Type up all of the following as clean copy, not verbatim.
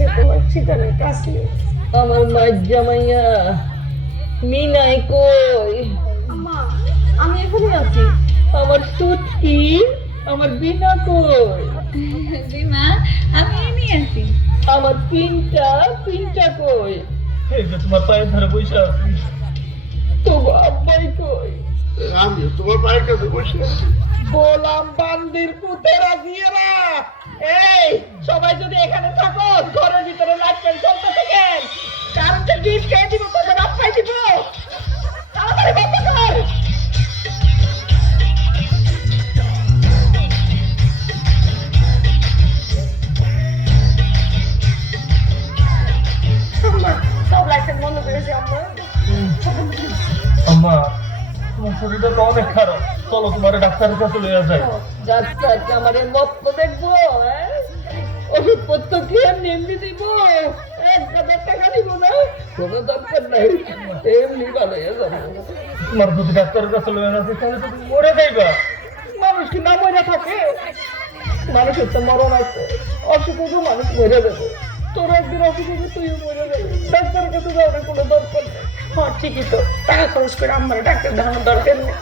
যেতে পারছি তাহলে কাছে। আমার মায়ের জামাইয়া মিনাই কই? আম্মা আমি এখানে আছি। আমার সুটকি, আমার বিনা কই? মা আমি এমনি আছি। আমার পিনটা, পিনটা কই? এই যে তোমার পায়ের ধারে বসে আছি। তো আব্বাই কই? আমি তোমার পায়ের কাছে বসে আছি। গোলাম বান্দির পুতেরা দিয়েরা, এই সবাই যদি এখানে থাকো, ঘরের ভিতরে লাইট ফ্যান চলতে থাকেন, কারেন্টে ডিপ খেয়ে দিব, তোকে রাস্তায় দিব। তাড়াতাড়ি বন্ধ কর। আম্মা, সব লাইট ফ্যান বন্ধ করেছি আম্মা। আম্মা তোমার শরীরটা তো অনেক খারাপ, চলো তোমার ডাক্তারের কাছে লইয়া যাই। ডাক্তারকে আমার মত দেখবো, ওষুধপত্র খেয়ে এমনি দিব, 1,000 টাকা দিব না, কোনো দরকার নাই, এমনি ভালো হয়ে যাবো। তোমার যদি ডাক্তারের কাছে লইয়া না যাই তাহলে তো তুমি মরে যাইবা। মানুষ কি না মরে থাকে? মানুষের তো মরণ আছে, অসুখে তো মানুষ মরে যাবে। তোর একদিন অসুখ হবে, তুইও মরে যাবে। ডাক্তারের কাছে যাওয়ার কোনো দরকার নেই। হ্যাঁ ঠিকই তো, টাকা খরচ করে আমার ডাক্তার দেখানোর দরকার নেই।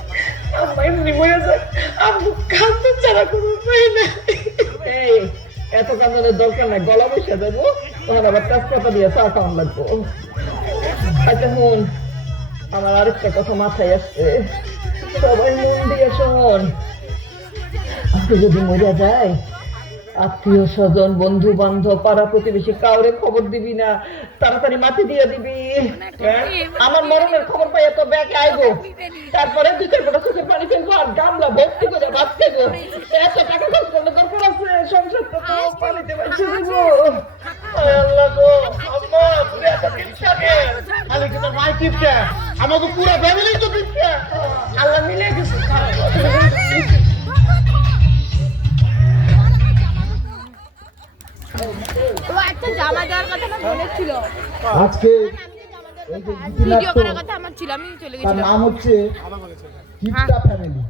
আম্মা এমনি মরে যায়, আম্মু কাঁদতে ছাড়া কোনো উপায় নেই। এই এত কাঁদনের দরকার নাই, গলা বসে দেবো, তখন আবার তেজপাতা দিয়ে চা খাওয়ান লাগবো। আচ্ছা শুন, আমার আরেকটা কথা মাথায় আসছে, সবাই মন দিয়ে শোন। আপনি যদি মরে যায়, আত্মীয় স্বজন, বন্ধু বান্ধব, পাড়া প্রতিবেশী কাউরে খবর দিবি না, তাড়াতাড়ি মাটি দিয়ে দিবি। আমার মরণের খবর পাইয়া তো ব্যাগে আইবো, তারপরে 2-4 ফোঁটা চোখের পানি ফেলবো আর গামলা ভর্তি করে ভাত খাইবো। এত টাকা খরচ করলে দরকার আছে? সংসারটা তো পানিতে বসে দেবো। আল্লাহ গো, আম্মা তুমি এত চিন্তা কেন? খালি কি তোর মাই চিন্তা, আমাকে পুরো ফ্যামিলি তো চিন্তা। আল্লাহ মিলে গেছে। ও একটা জামা দেওয়ার কথা না বলেছিল, আজকে ভিডিও করার কথা আমার ছিল, আমি চলে তার গেছিলাম। নাম হচ্ছে কিপটা ফ্যামিলি।